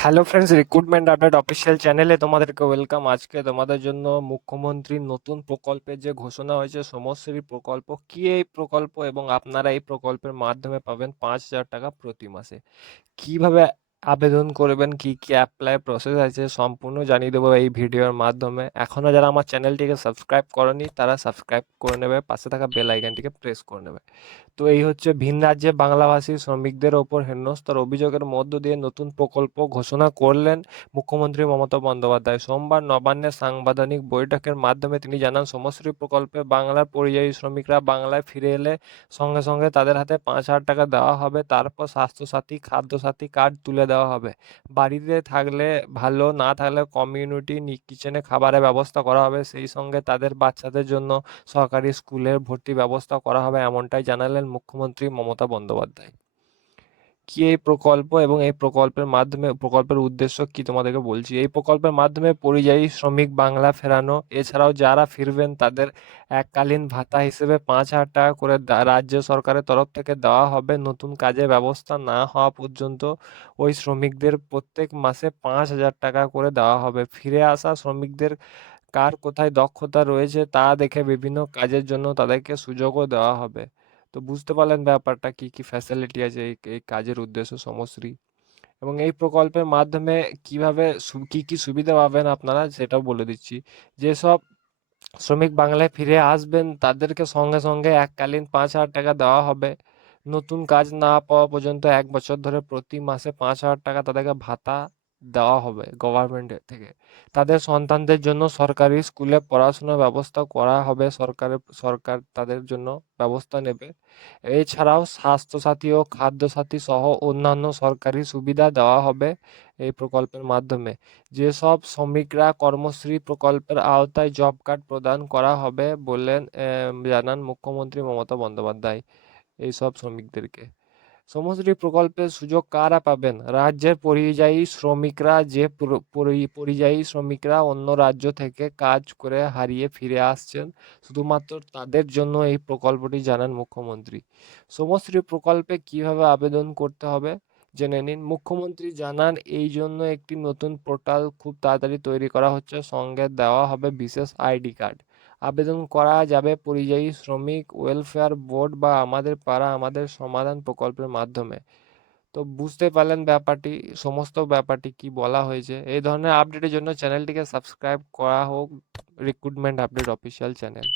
Hello friends recruitment update official চ্যানেলে তোমাদেরকে welcome আজকে তোমাদের জন্য মুখ্যমন্ত্রীর নতুন প্রকল্পের যে ঘোষণা হয়েছে সমশ্রী প্রকল্প কি এই প্রকল্প এবং আপনারা এই প্রকল্পের মাধ্যমে পাবেন পাঁচ হাজার টাকা প্রতি মাসে। কীভাবে আবেদন করবেন, কি কি অ্যাপ্লাই প্রসেস আছে সম্পূর্ণ জানিয়ে দেবো এই ভিডিওর মাধ্যমে। এখনও যারা আমার চ্যানেলটিকে সাবস্ক্রাইব করেনি, তারা সাবস্ক্রাইব করে নেবে, পাশে থাকা বেল আইকনটিকে প্রেস করে নেবে। তো এই হচ্ছে ভিন রাজ্যে বাংলাভাষী শ্রমিকদের ওপর হেনস্থার অভিযোগের মধ্য দিয়ে নতুন প্রকল্প ঘোষণা করলেন মুখ্যমন্ত্রী মমতা বন্দ্যোপাধ্যায়। সোমবার নবান্নে সাংবাদিক বৈঠকের মাধ্যমে তিনি জানান সমশ্রী প্রকল্পে বাংলার পরিযায়ী শ্রমিকরা বাংলায় ফিরে এলে সঙ্গে সঙ্গে তাদের হাতে পাঁচ হাজার টাকা দেওয়া হবে। তারপর স্বাস্থ্যসাথী, খাদ্যসাথী কার্ড তুলে দেওয়া হবে। বাড়িতে থাকলে ভালো, না থাকলে কমিউনিটি কিচেনে খাবারের ব্যবস্থা করা হবে। সেই সঙ্গে তাদের বাচ্চাদের জন্য সরকারি স্কুলের ভর্তি ব্যবস্থা করা হবে, এমনটাই জানালেন মুখ্যমন্ত্রী মমতা বন্দ্যোপাধ্যায়। কি এই প্রকল্প এবং এই প্রকল্পের মাধ্যমে, প্রকল্পের উদ্দেশ্য কি তোমাদেরকে বলছি? এই প্রকল্পের মাধ্যমে পরিযায়ী শ্রমিক বাংলা ফেরানো, এছাড়াও যারা ফিরবেন তাদের এককালীন ভাতা হিসেবে পাঁচ হাজার টাকা করে রাজ্য সরকারের তরফ থেকে দেওয়া হবে। নতুন কাজের ব্যবস্থা না হওয়া পর্যন্ত ওই শ্রমিকদের প্রত্যেক মাসে পাঁচ হাজার টাকা করে দেওয়া হবে। ফিরে আসা শ্রমিকদের কার কোথায় দক্ষতা রয়েছে তা দেখে বিভিন্ন কাজের জন্য তাদেরকে সুযোগও দেওয়া হবে। তো বুঝতে পারলেন ব্যাপারটা কি কি ফ্যাসিলিটি আছে এই এই কাজের উদ্দেশ্য সমশ্রী। এবং এই প্রকল্পের মাধ্যমে কীভাবে কি কি সুবিধা পাবেন আপনারা সেটাও বলে দিচ্ছি। যেসব শ্রমিক বাংলায় ফিরে আসবেন তাদেরকে সঙ্গে সঙ্গে এককালীন পাঁচ হাজার টাকা দেওয়া হবে। নতুন কাজ না পাওয়া পর্যন্ত এক বছর ধরে প্রতি মাসে পাঁচ হাজার টাকা তাদেরকে ভাতা দেওয়া হবে গভর্নমেন্টের থেকে। তাদের সন্তানদের জন্য সরকারি স্কুলে পড়াশোনার ব্যবস্থা করা হবে সরকারের সরকার তাদের জন্য ব্যবস্থা নেবে। এছাড়াও স্বাস্থ্যসাথী ও খাদ্যসাথী সহ অন্যান্য সরকারি সুবিধা দেওয়া হবে এই প্রকল্পের মাধ্যমে। যেসব শ্রমিকরা কর্মশ্রী প্রকল্পের আওতায় জব কার্ড প্রদান করা হবে বললেন জানান মুখ্যমন্ত্রী মমতা বন্দ্যোপাধ্যায়। এইসব শ্রমিকদেরকে। শ্রমশ্রী প্রকল্পের সুযোগ কারা পাবেন? রাজ্যের পরিযায়ী শ্রমিকরা, যে পরিযায়ী শ্রমিকরা অন্য রাজ্য থেকে কাজ করে হারিয়ে ফিরে আসছেন, শুধুমাত্র তাদের জন্য এই প্রকল্পটি জানান মুখ্যমন্ত্রী। শ্রমশ্রী প্রকল্পে কীভাবে আবেদন করতে হবে? জেনে নিন। মুখ্যমন্ত্রী জানান, এই জন্য একটি নতুন পোর্টাল খুব তাড়াতাড়ি তৈরি করা হচ্ছে। সঙ্গে দেওয়া হবে বিশেষ আইডি কার্ড। আবেদন করা যাবে পরিযায়ী শ্রমিক ওয়েলফেয়ার বোর্ড বা আমাদের পাড়া আমাদের সমাধান প্রকল্পের মাধ্যমে। তো বুঝতে পারলেন ব্যাপারটি, সমস্ত ব্যাপারটি কি বলা হয়েছে। এই ধরনের আপডেটের জন্য চ্যানেলটিকে সাবস্ক্রাইব করা হোক রিক্রুটমেন্ট আপডেট অফিসিয়াল চ্যানেল